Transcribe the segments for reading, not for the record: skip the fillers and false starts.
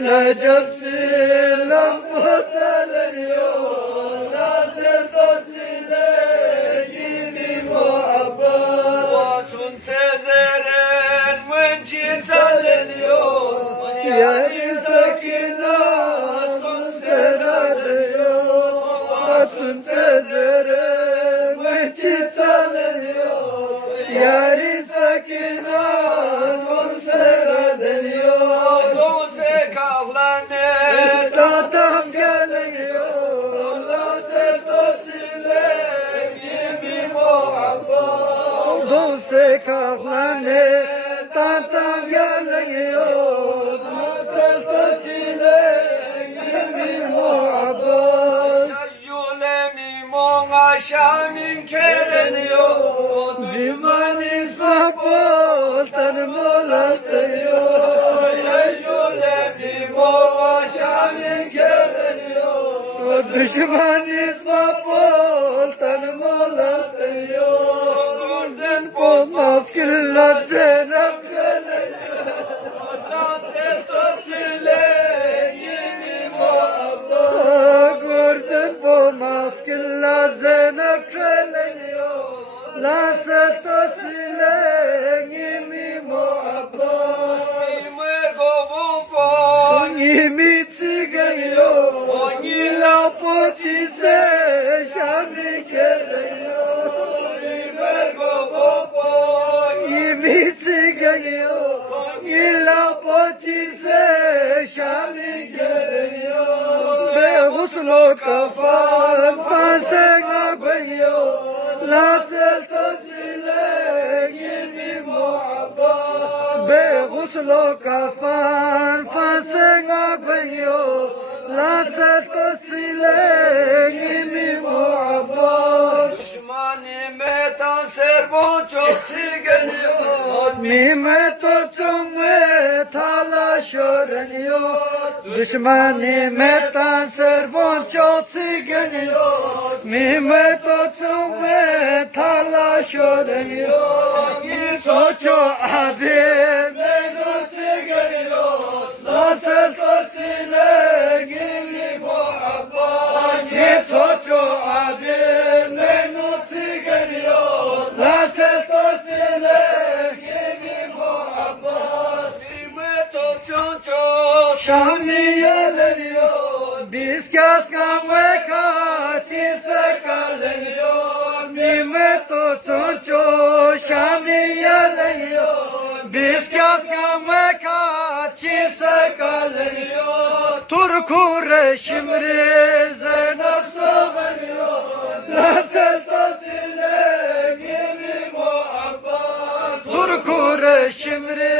Necep silah muteleniyor, nasıl tosile gibi muhabbet. Vatun tezeren mınçı teleniyor, yani sakinas konserarıyor. Vatun tezeren mınçı teleniyor, yani sakinas konserarıyor. Tatam geliyor, lazer tosile gibi muhabbet. Dose kahlane, tatam geliyor, lazer tosile gibi muhabbet. Yulemi monga şamin kereniyor, dimanis mahbol tanım olatıyor. Düşman isma bol tanım olatıyor. Gülden olmaz killer senem söyleniyor. Nasıl tosile gibi muhabbet. Gülden olmaz killer senem söyleniyor. Nasıl tosile gibi muhabbet. Yemi tsigayo, la potise şami kereyo. Yemi tsigayo, la potise şami kereyo. Be huslo kafan fansen agbeyo, nasıl tosile gibi muhabbet. Be huslo kafan fansen agbeyo, nasıl tosile gibi muhabbet. Düşmanı metan serbo çok geliyor, nimet o çoğu talaş öğreniyor. Düşmanı metan serbo çok geliyor, nimet o çoğu talaş öğreniyor. Git o çoğu abim menüsü geliyor, nasıl tosile gibi muhabbet. Git o çoğu abim menüsü geliyor, nasıl tosile gibi muhabbet. Nimet o çoğu Şamiye geliyor, biz kaskan ve kaçırsa kaleniyor. Nimet o çoğu Şamiye geliyor, biz kaskan ve kaçırsa kaleniyor. Turkure şimri Zeynep soğuyor, nasıl tosile gibi muhabbet. Turkure şimri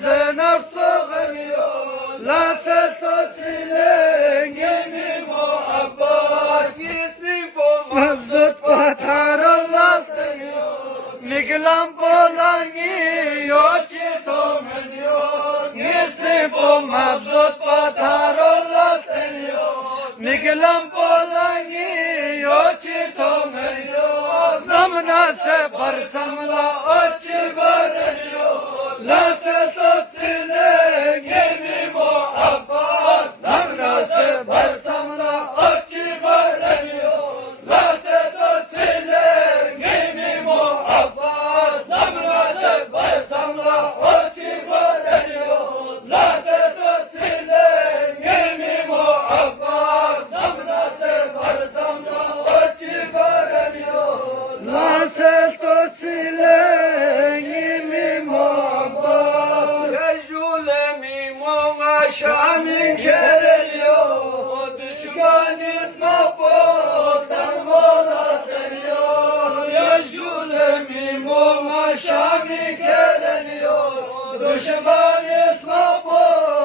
Zeynep soğuyor, nasıl tosile gibi muhabbet. İsmi bu mevzut batar Allah diyor, Miglam bolangi yoçi tomeniyor. İsmi bu mevzut batar Allah diyor, Miglam bolangi yoçi tomeniyor. Namna se parçamla açı varıyor, nasıl tosile gibi muhabbet. Namna se parçamla açı varıyor, nasıl tosile gibi muhabbet. Namna se parçamla açı varıyor, nasıl tosile gibi muhabbet. Namna se parçamla açı varıyor, nasıl tosile gibi muhabbet. Tecrübemi muğa şamin kereliyor, düşman isma boldan mola deniyor. Tecrübemi muğa şamin kereliyor, düşman isma boldan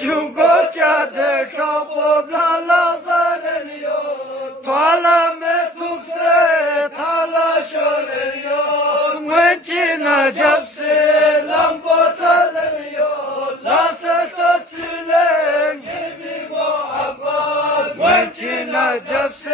Jungo chade chopo blala zarenyo, twala me tukse thala shorenyo, mwenchina japse lambo talenyo, lasa tasile ngemi go abbas, mwenchina japse